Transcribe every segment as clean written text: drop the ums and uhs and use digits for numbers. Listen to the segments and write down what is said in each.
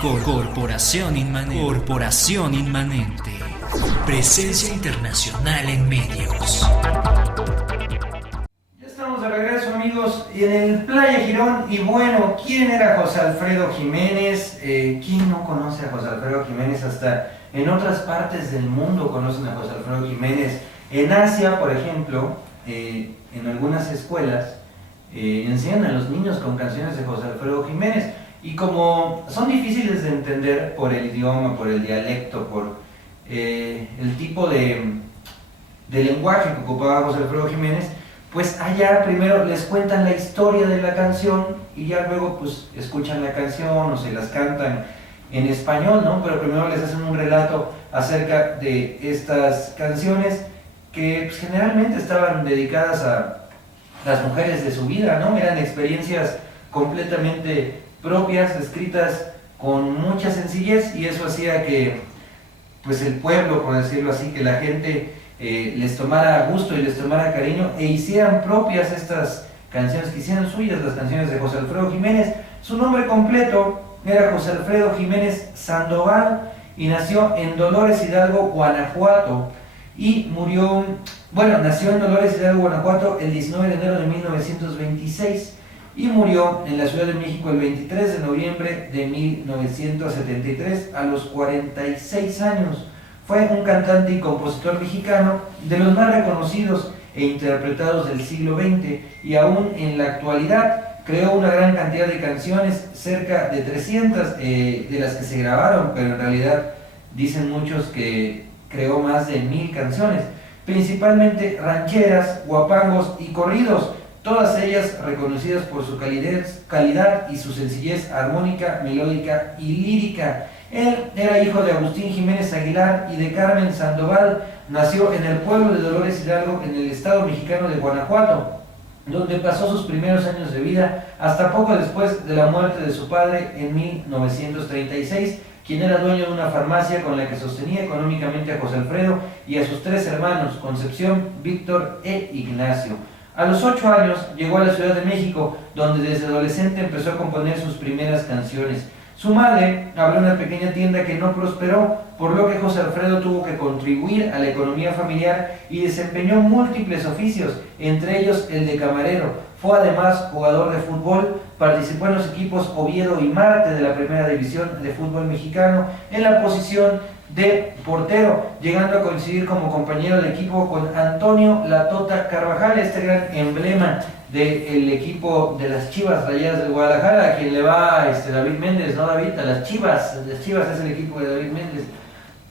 Corporación Inmanente. Corporación Inmanente. Presencia internacional en medios. Ya estamos de regreso, amigos, en el Playa Girón. Y bueno, ¿quién era José Alfredo Jiménez? ¿Quién no conoce a José Alfredo Jiménez? Hasta en otras partes del mundo conocen a José Alfredo Jiménez. En Asia, por ejemplo, en algunas escuelas enseñan a los niños con canciones de José Alfredo Jiménez. Y como son difíciles de entender por el idioma, por el dialecto, por el tipo de lenguaje que ocupaba José Alfredo Jiménez, pues allá primero les cuentan la historia de la canción y ya luego pues escuchan la canción o se las cantan en español, ¿no? Pero primero les hacen un relato acerca de estas canciones que pues, generalmente estaban dedicadas a las mujeres de su vida, ¿no? Eran experiencias completamente propias, escritas con mucha sencillez, y eso hacía que pues el pueblo, por decirlo así, que la gente les tomara gusto y les tomara cariño e hicieran propias estas canciones, que hicieran suyas las canciones de José Alfredo Jiménez. Su nombre completo era José Alfredo Jiménez Sandoval y nació en Dolores Hidalgo, Guanajuato, y nació en Dolores Hidalgo, Guanajuato el 19 de enero de 1926 y murió en la Ciudad de México el 23 de noviembre de 1973 a los 46 años. Fue un cantante y compositor mexicano de los más reconocidos e interpretados del siglo XX, y aún en la actualidad creó una gran cantidad de canciones, cerca de 300 de las que se grabaron, pero en realidad dicen muchos que creó más de 1000 canciones, principalmente rancheras, guapangos y corridos, todas ellas reconocidas por su calidad y su sencillez armónica, melódica y lírica. Él era hijo de Agustín Jiménez Aguilar y de Carmen Sandoval. Nació en el pueblo de Dolores Hidalgo, en el estado mexicano de Guanajuato, donde pasó sus primeros años de vida hasta poco después de la muerte de su padre en 1936, quien era dueño de una farmacia con la que sostenía económicamente a José Alfredo y a sus 3 hermanos, Concepción, Víctor e Ignacio. A los 8 años llegó a la Ciudad de México, donde desde adolescente empezó a componer sus primeras canciones. Su madre abrió una pequeña tienda que no prosperó, por lo que José Alfredo tuvo que contribuir a la economía familiar y desempeñó múltiples oficios, entre ellos el de camarero. Fue además jugador de fútbol, participó en los equipos Oviedo y Marte de la Primera División de Fútbol Mexicano en la posición de portero, llegando a coincidir como compañero de equipo con Antonio La Tota Carvajal, este gran emblema del equipo de las Chivas Rayadas del Guadalajara, a quien le va David Méndez, ¿no, David? A las Chivas es el equipo de David Méndez.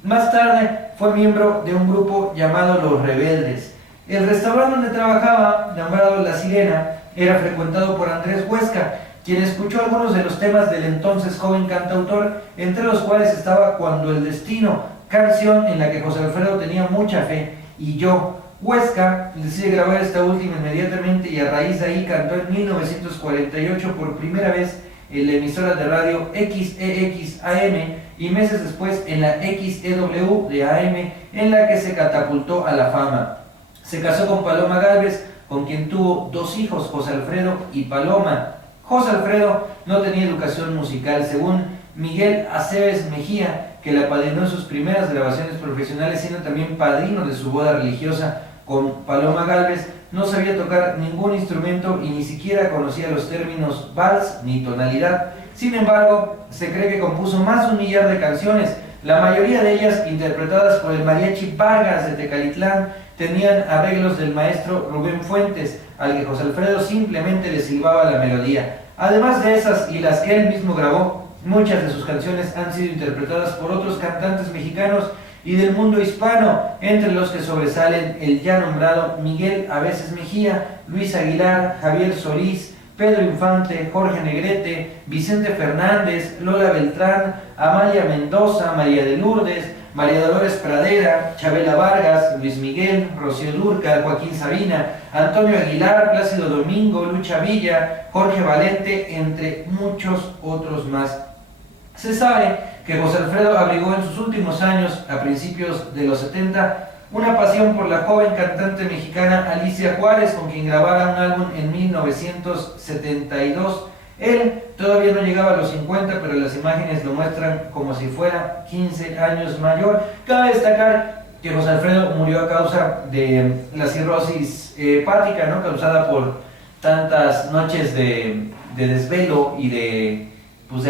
Más tarde fue miembro de un grupo llamado Los Rebeldes. El restaurante donde trabajaba, llamado La Sirena, era frecuentado por Andrés Huesca, quien escuchó algunos de los temas del entonces joven cantautor, entre los cuales estaba Cuando el Destino, canción en la que José Alfredo tenía mucha fe, y Yo. Huesca decide grabar esta última inmediatamente y a raíz de ahí cantó en 1948 por primera vez en la emisora de radio XEX-AM y meses después en la XEW de AM, en la que se catapultó a la fama. Se casó con Paloma Gálvez, con quien tuvo 2 hijos, José Alfredo y Paloma. José Alfredo no tenía educación musical, según Miguel Aceves Mejía, que la apadrinó en sus primeras grabaciones profesionales, siendo también padrino de su boda religiosa con Paloma Gálvez. No sabía tocar ningún instrumento y ni siquiera conocía los términos vals ni tonalidad. Sin embargo, se cree que compuso más de 1 millar de canciones, la mayoría de ellas interpretadas por el Mariachi Vargas de Tecalitlán. Tenían arreglos del maestro Rubén Fuentes, al que José Alfredo simplemente le silbaba la melodía. Además de esas y las que él mismo grabó, muchas de sus canciones han sido interpretadas por otros cantantes mexicanos y del mundo hispano, entre los que sobresalen el ya nombrado Miguel Aveces Mejía, Luis Aguilar, Javier Solís, Pedro Infante, Jorge Negrete, Vicente Fernández, Lola Beltrán, Amalia Mendoza, María de Lourdes, María Dolores Pradera, Chabela Vargas, Luis Miguel, Rocío Dúrcal, Joaquín Sabina, Antonio Aguilar, Plácido Domingo, Lucha Villa, Jorge Valente, entre muchos otros más. Se sabe que José Alfredo abrigó en sus últimos años, a principios de los 70, una pasión por la joven cantante mexicana Alicia Juárez, con quien grabara un álbum en 1972. Él todavía no llegaba a los 50, pero las imágenes lo muestran como si fuera 15 años mayor. Cabe destacar que José Alfredo murió a causa de la cirrosis hepática, ¿no? Causada por tantas noches de desvelo y de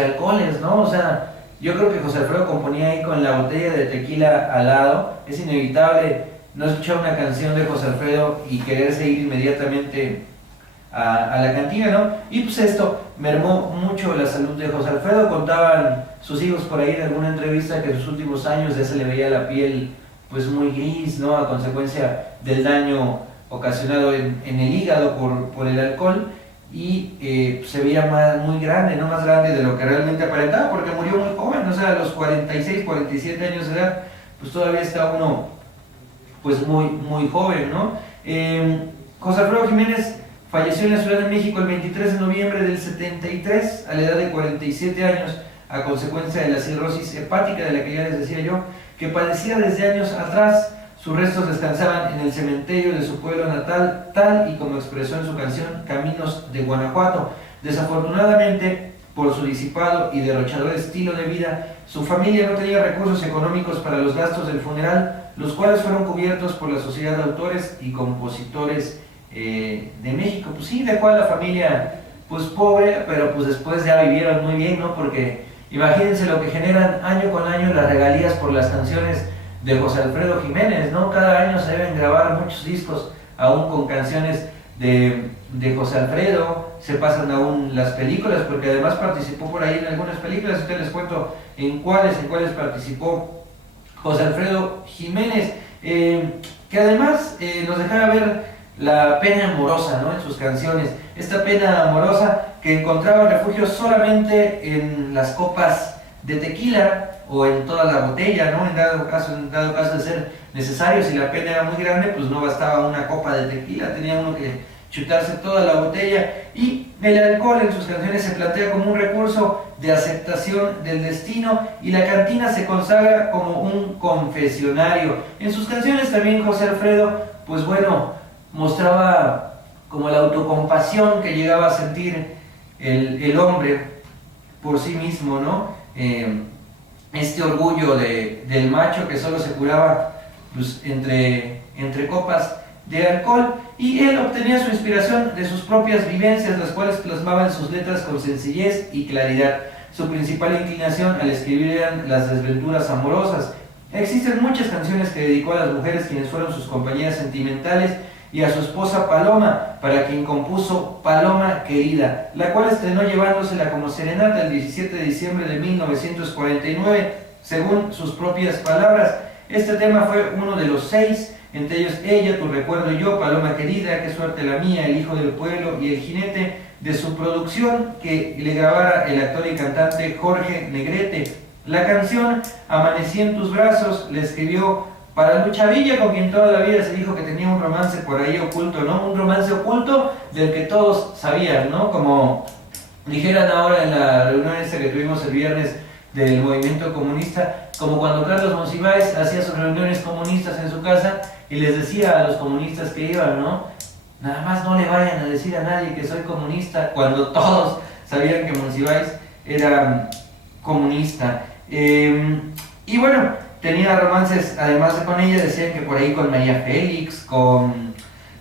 alcoholes, ¿no? O sea, yo creo que José Alfredo componía ahí con la botella de tequila al lado. Es inevitable no escuchar una canción de José Alfredo y quererse ir inmediatamente a la cantina, ¿no? Y pues esto mermó mucho la salud de José Alfredo. Contaban sus hijos por ahí en alguna entrevista que en sus últimos años ya se le veía la piel pues muy gris, ¿no? A consecuencia del daño ocasionado en el hígado por el alcohol, y se veía muy grande, ¿no? Más grande de lo que realmente aparentaba, porque murió muy joven, o sea, a los 46, 47 años de edad, pues todavía está uno pues muy joven, ¿no? José Alfredo Jiménez falleció en la Ciudad de México el 23 de noviembre del 73 a la edad de 47 años a consecuencia de la cirrosis hepática de la que ya les decía yo, que padecía desde años atrás. Sus restos descansaban en el cementerio de su pueblo natal, tal y como expresó en su canción Caminos de Guanajuato. Desafortunadamente, por su disipado y derrochador estilo de vida, su familia no tenía recursos económicos para los gastos del funeral, los cuales fueron cubiertos por la Sociedad de Autores y Compositores de México. Pues sí, dejó a la familia pues pobre, pero pues después ya vivieron muy bien, ¿no? Porque imagínense lo que generan año con año las regalías por las canciones de José Alfredo Jiménez, ¿no? Cada año se deben grabar muchos discos aún con canciones de José Alfredo, se pasan aún las películas, porque además participó por ahí en algunas películas. Ustedes les cuento en cuáles participó José Alfredo Jiménez, que además nos dejaba ver la pena amorosa, ¿no? En sus canciones, esta pena amorosa que encontraba refugio solamente en las copas de tequila o en toda la botella, ¿no? En dado caso de ser necesario, si la pena era muy grande, pues no bastaba una copa de tequila, tenía uno que chutarse toda la botella. Y el alcohol en sus canciones se plantea como un recurso de aceptación del destino, y la cantina se consagra como un confesionario. En sus canciones también José Alfredo, pues bueno, mostraba como la autocompasión que llegaba a sentir el hombre por sí mismo, ¿no? Este orgullo del macho que solo se curaba pues, entre copas de alcohol, y él obtenía su inspiración de sus propias vivencias, las cuales plasmaba en sus letras con sencillez y claridad. Su principal inclinación al escribir eran las desventuras amorosas. Existen muchas canciones que dedicó a las mujeres quienes fueron sus compañeras sentimentales, y a su esposa Paloma, para quien compuso Paloma Querida, la cual estrenó llevándosela como serenata el 17 de diciembre de 1949, según sus propias palabras. Este tema fue uno de los 6, entre ellos Ella, Tu Recuerdo y Yo, Paloma Querida, Qué Suerte la Mía, El Hijo del Pueblo y El Jinete, de su producción, que le grabara el actor y cantante Jorge Negrete. La canción Amanecí en tus brazos le escribió para Lucha Villa, con quien toda la vida se dijo que tenía un romance por ahí oculto, ¿no? Un romance oculto del que todos sabían, ¿no? Como dijeran ahora en la reunión esta que tuvimos el viernes del movimiento comunista, como cuando Carlos Monsiváis hacía sus reuniones comunistas en su casa y les decía a los comunistas que iban, ¿no? Nada más no le vayan a decir a nadie que soy comunista, cuando todos sabían que Monsiváis era comunista. Y bueno, tenía romances, además de con ella, decían que por ahí con María Félix, con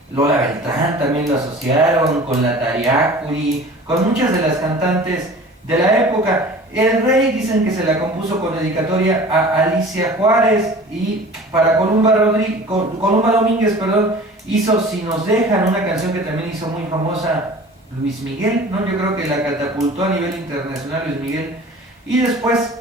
Lola Beltrán también lo asociaron, con la Tariacuri, con muchas de las cantantes de la época. El Rey dicen que se la compuso con dedicatoria a Alicia Juárez, y para Columba Domínguez, hizo Si nos dejan, una canción que también hizo muy famosa Luis Miguel, ¿no? Yo creo que la catapultó a nivel internacional Luis Miguel. Y después,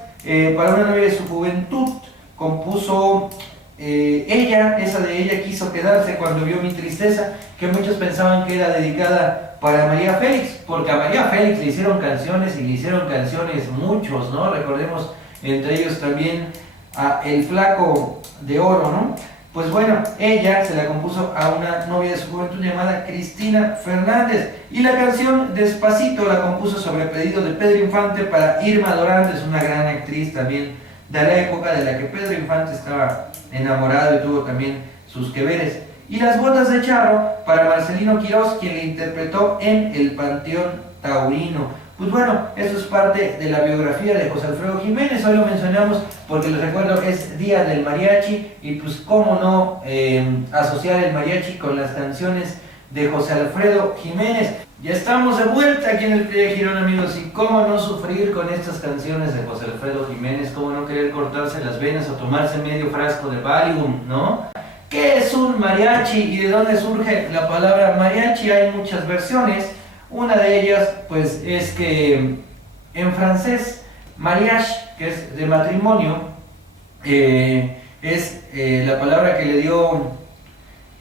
para una novia de su juventud, compuso Ella, esa de Ella quiso quedarse cuando vio mi tristeza, que muchos pensaban que era dedicada para María Félix, porque a María Félix le hicieron canciones, y le hicieron canciones muchos, ¿no? Recordemos entre ellos también a El Flaco de Oro, ¿no? Pues bueno, Ella se la compuso a una novia de su juventud llamada Cristina Fernández, y la canción Despacito la compuso sobre pedido de Pedro Infante para Irma Dorantes, una gran actriz también de la época, de la que Pedro Infante estaba enamorado y tuvo también sus que veres. Y Las Botas de Charro para Marcelino Quirós, quien le interpretó en El Panteón Taurino. Pues bueno, esto es parte de la biografía de José Alfredo Jiménez. Hoy lo mencionamos porque les recuerdo es Día del Mariachi y pues cómo no asociar el mariachi con las canciones de José Alfredo Jiménez. Ya estamos de vuelta aquí en el Playa Girón, amigos, y cómo no sufrir con estas canciones de José Alfredo Jiménez, cómo no querer cortarse las venas o tomarse medio frasco de Valium, ¿no? ¿Qué es un mariachi y de dónde surge la palabra mariachi? Hay muchas versiones. Una de ellas, pues, es que en francés, mariage, que es de matrimonio, es la palabra que le dio,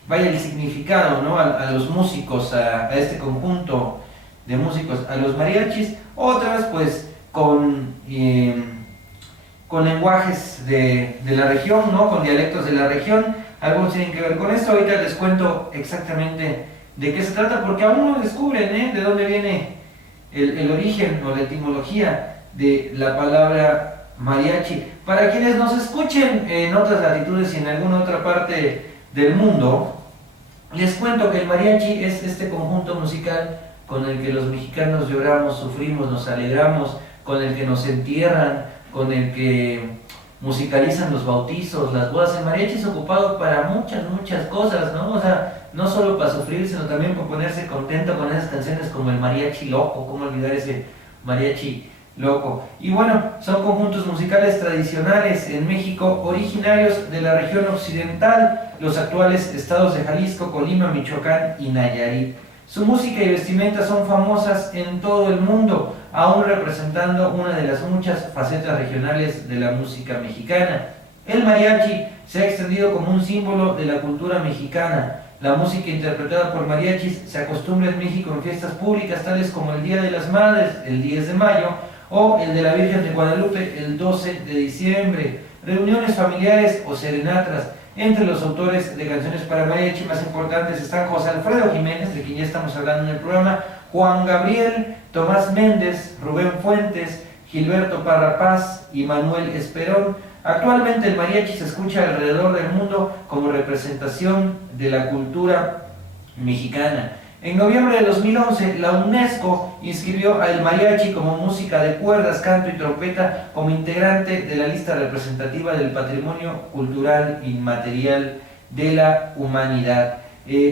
vaya, el significado, ¿no? a los músicos, a este conjunto de músicos, a los mariachis. Otras, pues, con lenguajes de la región, ¿no? Con dialectos de la región. Algunos tienen que ver con esto. Ahorita les cuento exactamente de qué se trata, porque aún no descubren de dónde viene el origen o la etimología de la palabra mariachi. Para quienes nos escuchen en otras latitudes y en alguna otra parte del mundo, les cuento que el mariachi es este conjunto musical con el que los mexicanos lloramos, sufrimos, nos alegramos, con el que nos entierran, con el que musicalizan los bautizos, las bodas. El mariachi es ocupado para muchas cosas, ¿no? O sea, no solo para sufrir, sino también para ponerse contento con esas canciones como el mariachi loco. ¿Cómo olvidar ese mariachi loco? Y bueno, son conjuntos musicales tradicionales en México, originarios de la región occidental, los actuales estados de Jalisco, Colima, Michoacán y Nayarit. Su música y vestimenta son famosas en todo el mundo, aún representando una de las muchas facetas regionales de la música mexicana. El mariachi se ha extendido como un símbolo de la cultura mexicana. La música interpretada por mariachis se acostumbra en México en fiestas públicas tales como el Día de las Madres, el 10 de mayo, o el de la Virgen de Guadalupe, el 12 de diciembre, reuniones familiares o serenatas. Entre los autores de canciones para mariachi más importantes están José Alfredo Jiménez, de quien ya estamos hablando en el programa, Juan Gabriel, Tomás Méndez, Rubén Fuentes, Gilberto Parra Paz y Manuel Esperón. Actualmente el mariachi se escucha alrededor del mundo como representación de la cultura mexicana. En noviembre de 2011, la UNESCO inscribió al mariachi como música de cuerdas, canto y trompeta como integrante de la lista representativa del patrimonio cultural inmaterial de la humanidad.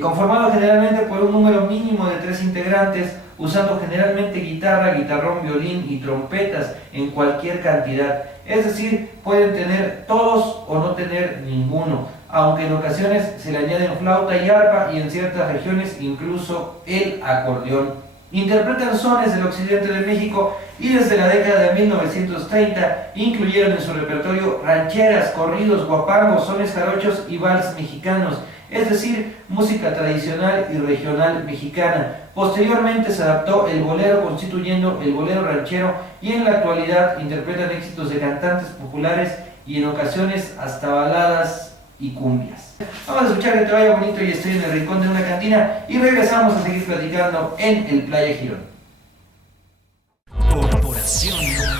Conformado generalmente por un número mínimo de 3 integrantes, usando generalmente guitarra, guitarrón, violín y trompetas en cualquier cantidad. Es decir, pueden tener todos o no tener ninguno, aunque en ocasiones se le añaden flauta y arpa y en ciertas regiones incluso el acordeón. Interpretan sones del occidente de México y desde la década de 1930 incluyeron en su repertorio rancheras, corridos, guapangos, sones jarochos y vals mexicanos, es decir, música tradicional y regional mexicana. Posteriormente se adaptó el bolero, constituyendo el bolero ranchero, y en la actualidad interpretan éxitos de cantantes populares y en ocasiones hasta baladas y cumbias. Vamos a escuchar Que te vaya bonito y estoy en el rincón de una cantina y regresamos a seguir platicando en el Playa Girón.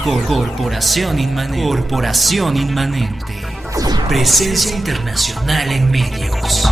Corporación Inmanente. Presencia internacional en medios.